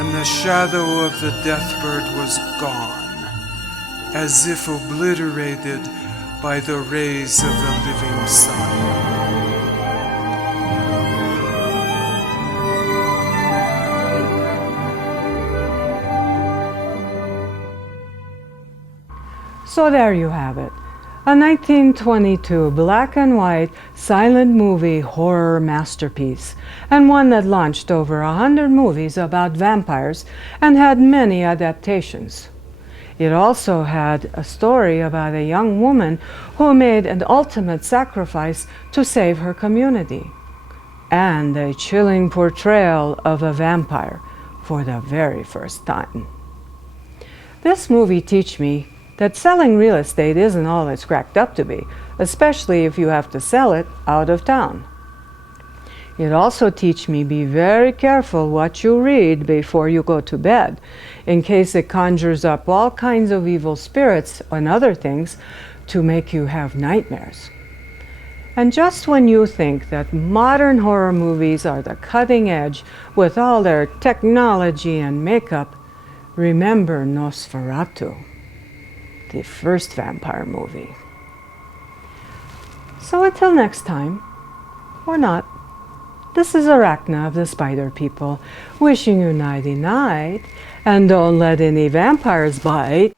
and the shadow of the deathbird was gone, as if obliterated by the rays of the living sun. So there you have it. A 1922 black and white silent movie horror masterpiece, and one that launched over 100 movies about vampires and had many adaptations. It also had a story about a young woman who made an ultimate sacrifice to save her community, and a chilling portrayal of a vampire for the very first time. This movie teaches me that selling real estate isn't all it's cracked up to be, especially if you have to sell it out of town. It also teaches me be very careful what you read before you go to bed, in case it conjures up all kinds of evil spirits and other things to make you have nightmares. And just when you think that modern horror movies are the cutting edge with all their technology and makeup, remember Nosferatu, the first vampire movie. So until next time, or not, this is Arachna of the Spider People, wishing you nighty-night, and don't let any vampires bite.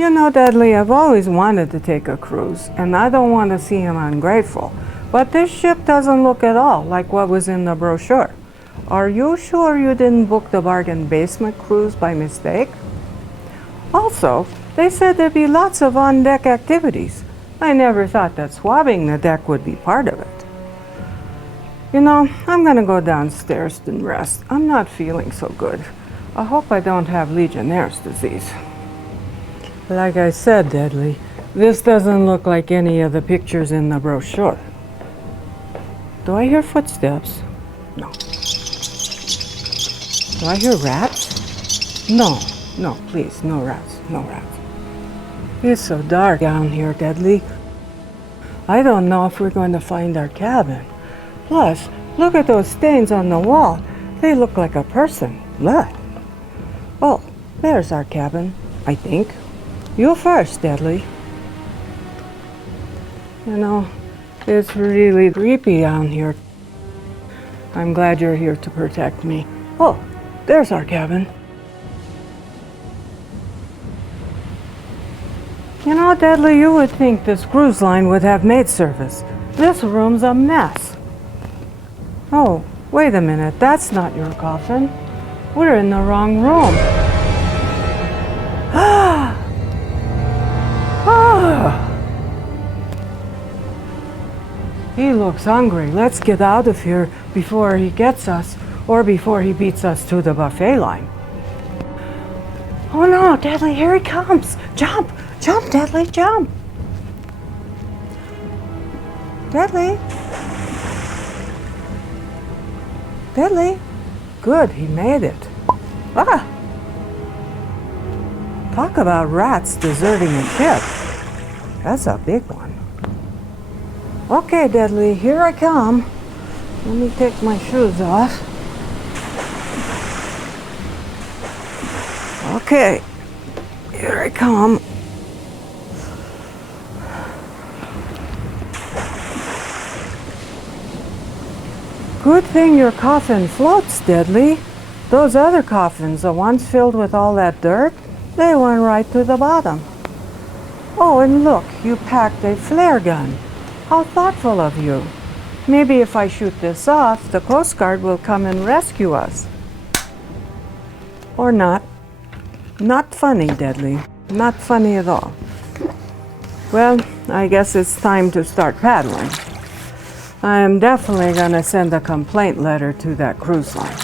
You know, Dudley, I've always wanted to take a cruise, and I don't want to seem ungrateful, but this ship doesn't look at all like what was in the brochure. Are you sure you didn't book the bargain basement cruise by mistake? Also, they said there'd be lots of on-deck activities. I never thought that swabbing the deck would be part of it. You know, I'm gonna go downstairs and rest. I'm not feeling so good. I hope I don't have Legionnaire's disease. Like I said, Dudley, this doesn't look like any of the pictures in the brochure. Do I hear footsteps? No. Do I hear rats? No, please, no rats, no rats. It's so dark down here, Dudley. I don't know if we're going to find our cabin. Plus, look at those stains on the wall. They look like a person. Look. Oh, there's our cabin, I think. You first, Dudley. You know, it's really creepy down here. I'm glad you're here to protect me. Oh, there's our cabin. You know, Dudley, you would think this cruise line would have maid service. This room's a mess. Oh, wait a minute, that's not your coffin. We're in the wrong room. He looks hungry. Let's get out of here before he gets us, or before he beats us to the buffet line. Oh no, Dudley, here he comes. Jump, jump, Dudley, jump. Dudley. Dudley. Good, he made it. Ah! Talk about rats deserting a ship. That's a big one. Okay, Dudley, here I come. Let me take my shoes off. Okay, here I come. Good thing your coffin floats, Dudley. Those other coffins, the ones filled with all that dirt, they went right to the bottom. Oh, and look, you packed a flare gun. How thoughtful of you. Maybe if I shoot this off, the Coast Guard will come and rescue us. Or not. Not funny, Dudley. Not funny at all. Well, I guess it's time to start paddling. I am definitely going to send a complaint letter to that cruise line.